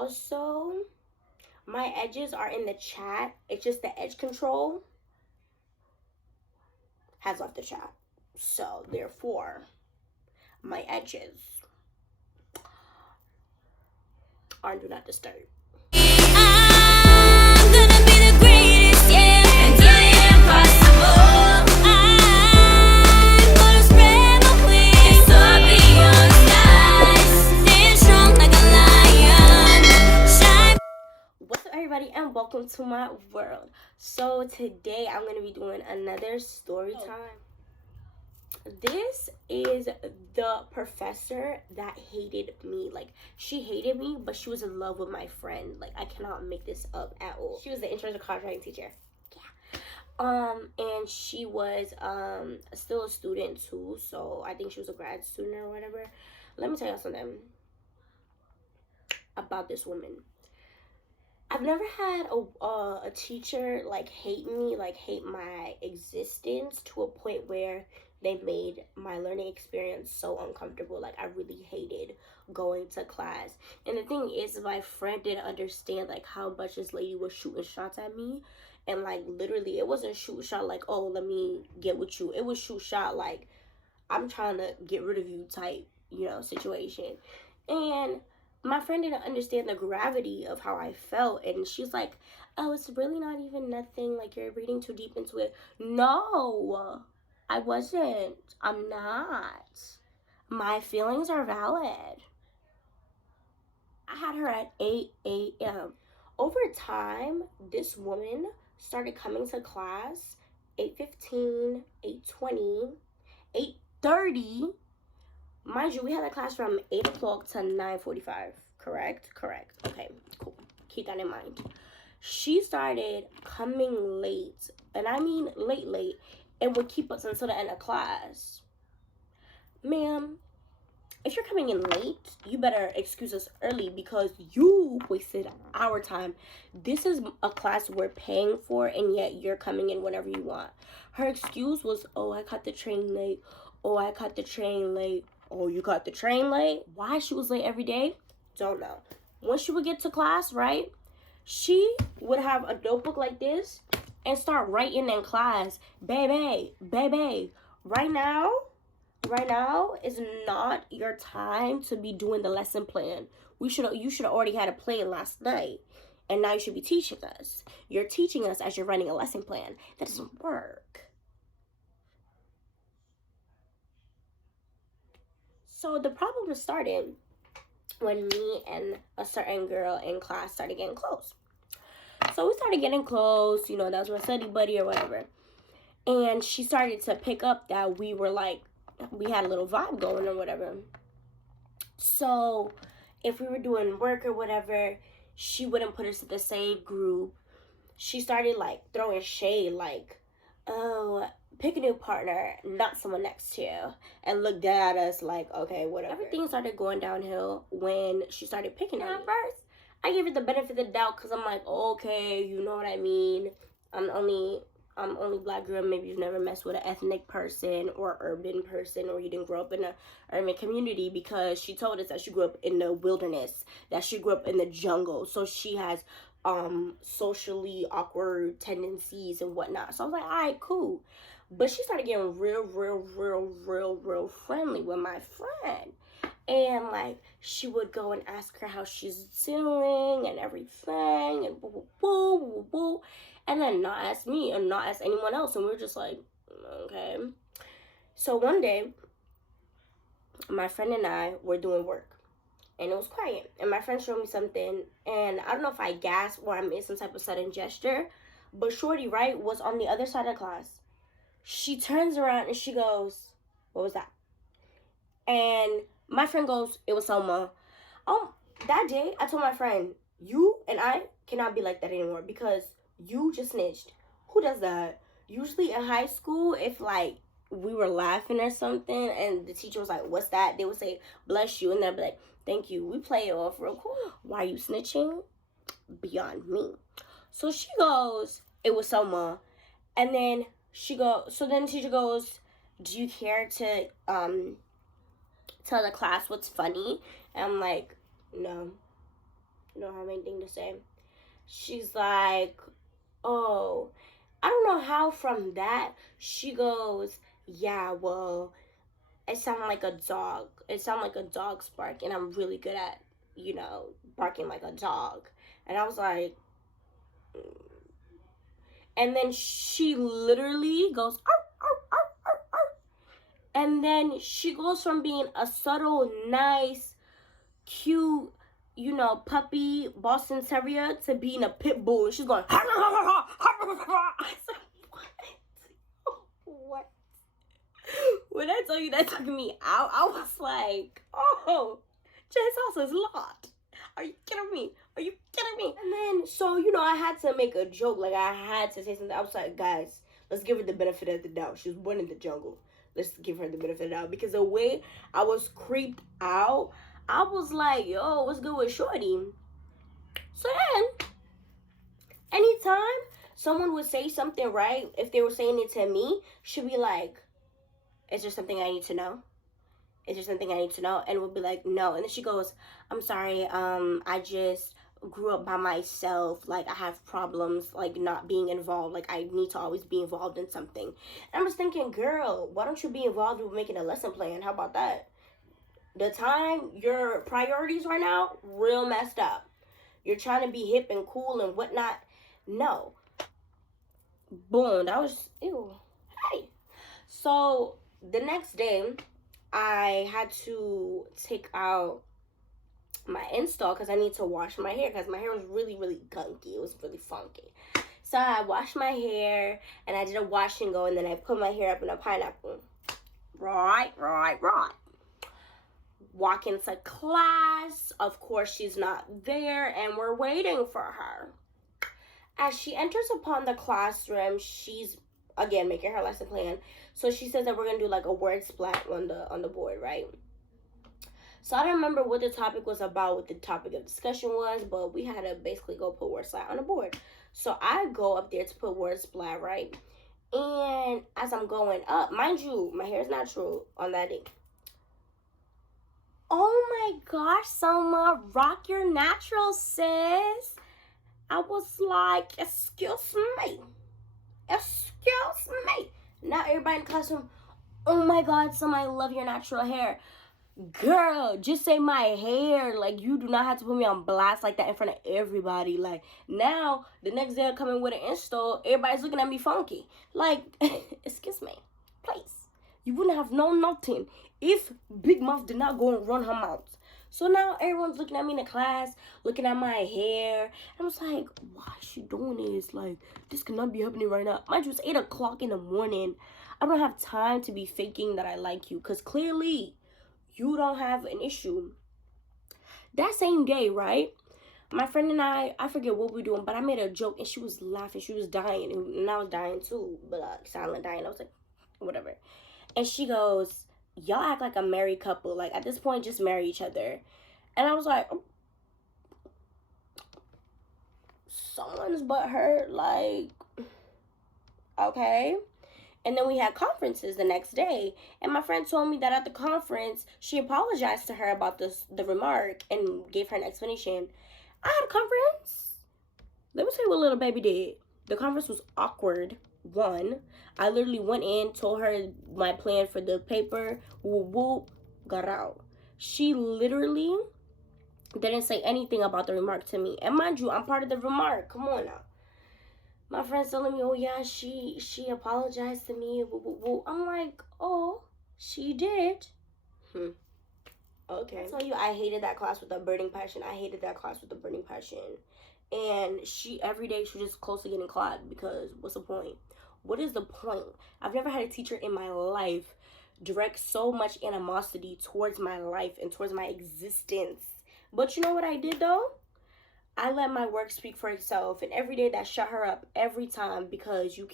also, my edges are in the chat. It's just the edge control has left the chat. So, therefore, my edges are do not disturb. I'm gonna be the greatest, yeah, and do the impossible. I'm gonna spread my wings and soar beyond skies, stand strong like a lion, shine. What's up, everybody, and welcome to my world. So today I'm gonna be doing another story time. This is the professor that hated me. Like, she hated me, but she was in love with my friend. Like, I cannot make this up at all. She was the instructional contracting teacher. Yeah. And she was still a student too, so I think she was a grad student or whatever. Let me tell y'all something about this woman. I've never had a teacher like hate me, like hate my existence to a point where they made my learning experience so uncomfortable. Like, I really hated going to class. And the thing is, my friend didn't understand like how much this lady was shooting shots at me. And like, literally, it wasn't shoot shot like, oh, let me get with you. It was shoot shot like, I'm trying to get rid of you type, situation. And my friend didn't understand the gravity of how I felt. And she's like, oh, it's really not even nothing. Like, you're reading too deep into it. No, I wasn't. I'm not. My feelings are valid. I had her at 8 a.m. Over time, this woman started coming to class 8:15, 8:20, 8:30. Mind you, we had a class from 8 o'clock to 9:45. Correct? Okay, cool. Keep that in mind. She started coming late, and I mean late, and would keep us until the end of class. Ma'am, if you're coming in late, you better excuse us early because you wasted our time. This is a class we're paying for, and yet you're coming in whenever you want. Her excuse was, oh, I caught the train late. Oh, I caught the train late. Oh, you caught the train late? Why she was late every day? Don't know. When she would get to class, right, she would have a notebook like this and start writing in class, baby, right now is not your time to be doing the lesson plan. You should have already had a plan last night, and now you should be teaching us. You're teaching us as you're running a lesson plan. That doesn't work. So the problem started when me and a certain girl in class started getting close. So we started getting close, that was my study buddy or whatever. And she started to pick up that we were like, we had a little vibe going or whatever. So if we were doing work or whatever, she wouldn't put us in the same group. She started like throwing shade, like, oh, pick a new partner, not someone next to you, and looked at us like, okay, whatever. Everything started going downhill when she started picking at first. I gave it the benefit of the doubt because I'm like, okay, you know what I mean. I'm only black girl. Maybe you've never messed with an ethnic person or urban person, or you didn't grow up in an urban community, because she told us that she grew up in the wilderness, that she grew up in the jungle. So she has socially awkward tendencies and whatnot. So I was like, all right, cool. But she started getting real friendly with my friend. And like, she would go and ask her how she's doing and everything, and boo. And then not ask me and not ask anyone else. And we were just like, okay. So one day, my friend and I were doing work, and it was quiet. And my friend showed me something, and I don't know if I gasped or I made some type of sudden gesture, but shorty, right, was on the other side of the class. She turns around and she goes, what was that? And my friend goes, it was Selma. That day, I told my friend, you and I cannot be like that anymore, because you just snitched. Who does that? Usually in high school, if like we were laughing or something and the teacher was like, what's that? They would say, bless you. And they'd be like, thank you. We play it off real cool. Why are you snitching? Beyond me. So she goes, it was Selma. And then the teacher goes, do you care to tell the class what's funny? And I'm like, no. don't have anything to say. She's like, oh, I don't know how from that she goes, yeah, well, it sounded like a dog. It sounded like a dog's bark, and I'm really good at, barking like a dog. And I was like, and then she literally goes, arf, arf, arf, arf, arf. And then she goes from being a subtle, nice, cute, puppy Boston Terrier to being a pit bull. And she's going, I said, what? When I tell you that took me out, I was like, oh, Jesus is Lord. Are you kidding me? Are you kidding me? And then, so, I had to make a joke. Like, I had to say something. I was like, guys, let's give her the benefit of the doubt. She was born in the jungle. Let's give her the benefit of the doubt. Because the way I was creeped out, I was like, yo, what's good with Shorty? So then, anytime someone would say something, right, if they were saying it to me, she'd be like, is there something I need to know? Is there something I need to know? And we'll be like, no. And then she goes, I'm sorry, I just grew up by myself. Like, I have problems, like, not being involved. Like, I need to always be involved in something. And I'm just thinking, girl, why don't you be involved with making a lesson plan? How about that? The time, your priorities right now, real messed up. You're trying to be hip and cool and whatnot. No. Boom. That was, ew. Hey. So, the next day, I had to take out my install because I need to wash my hair because my hair was really, really gunky. It was really funky. So I washed my hair and I did a wash and go, and then I put my hair up in a pineapple. Right. Walk into class. Of course, she's not there and we're waiting for her. As she enters upon the classroom, she's again making her lesson plan. So she says that we're gonna do like a word splat on the board, right? So I don't remember what the topic was about, what the topic of discussion was, but we had to basically go put word splat on the board. So I go up there to put word splat, right? And as I'm going up, mind you, my hair is natural on that day. Oh my gosh, Selma, rock your natural, sis. I was like, excuse me. Now everybody in the classroom, oh my God, Selma, I love your natural hair. Girl, just say my hair. Like, you do not have to put me on blast like that in front of everybody. Like, now, the next day I come in with an install, everybody's looking at me funky. Like, excuse me, please. You wouldn't have known nothing if Big Mouth did not go and run her mouth. So now everyone's looking at me in the class, looking at my hair. And I was like, why is she doing this? Like, this cannot be happening right now. Mind you, it's 8 o'clock in the morning. I don't have time to be faking that I like you, because clearly you don't have an issue. That same day, right? My friend and I forget what we were doing, but I made a joke and she was laughing. She was dying and I was dying too, but silent dying. I was like, whatever. And she goes, y'all act like a married couple. Like, at this point, just marry each other. And I was like, oh, someone's but hurt. Like, okay. And then we had conferences the next day. And my friend told me that at the conference, she apologized to her about the remark and gave her an explanation. I had a conference. Let me tell you what little baby did. The conference was awkward. One, I literally went in, told her my plan for the paper, whoop, whoop, got out. She literally didn't say anything about the remark to me. And mind you, I'm part of the remark. Come on now. My friend's telling me, oh yeah, she apologized to me, whoop, whoop, whoop. I'm like, oh, she did. Okay. I tell you, I hated that class with a burning passion. And every day she was just close to getting caught, because what's the point? What is the point? I've never had a teacher in my life direct so much animosity towards my life and towards my existence. But you know what I did though? I let my work speak for itself, and every day that shut her up every time, because you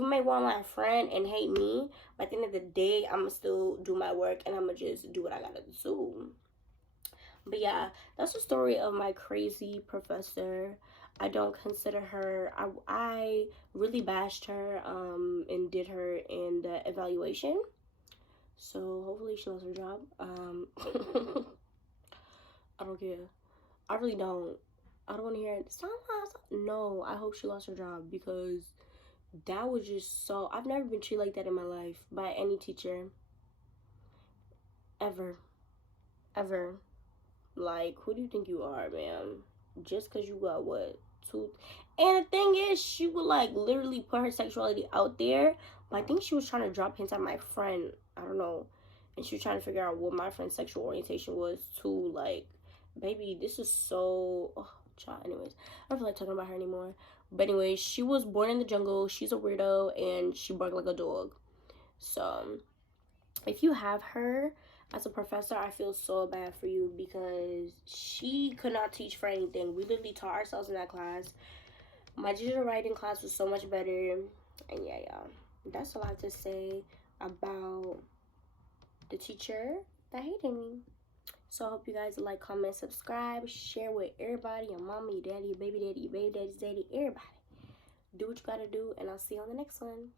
may want my friend and hate me, but at the end of the day, I'm going to still do my work and I'm going to just do what I got to do. But yeah, that's the story of my crazy professor. I don't consider her, I really bashed her and did her in the evaluation. So hopefully she loves her job. I don't care. I really don't. I don't want to hear it. No, I hope she lost her job because that was just so. I've never been treated like that in my life by any teacher ever, ever. Like, who do you think you are, man? Just because you got what? Two. And the thing is, she would like literally put her sexuality out there. But I think she was trying to drop hints at my friend. I don't know. And she was trying to figure out what my friend's sexual orientation was too. Like, baby, this is so. Oh, child. Anyways, I don't feel like talking about her anymore. But anyways, she was born in the jungle. She's a weirdo and she barked like a dog. So, if you have her as a professor, I feel so bad for you because she could not teach for anything. We literally taught ourselves in that class. My digital writing class was so much better. And yeah, y'all, that's all I have to say about the teacher that hated me. So I hope you guys like, comment, subscribe, share with everybody, your mama, your daddy, your baby daddy, your baby daddy's daddy, everybody. Do what you gotta do, and I'll see you on the next one.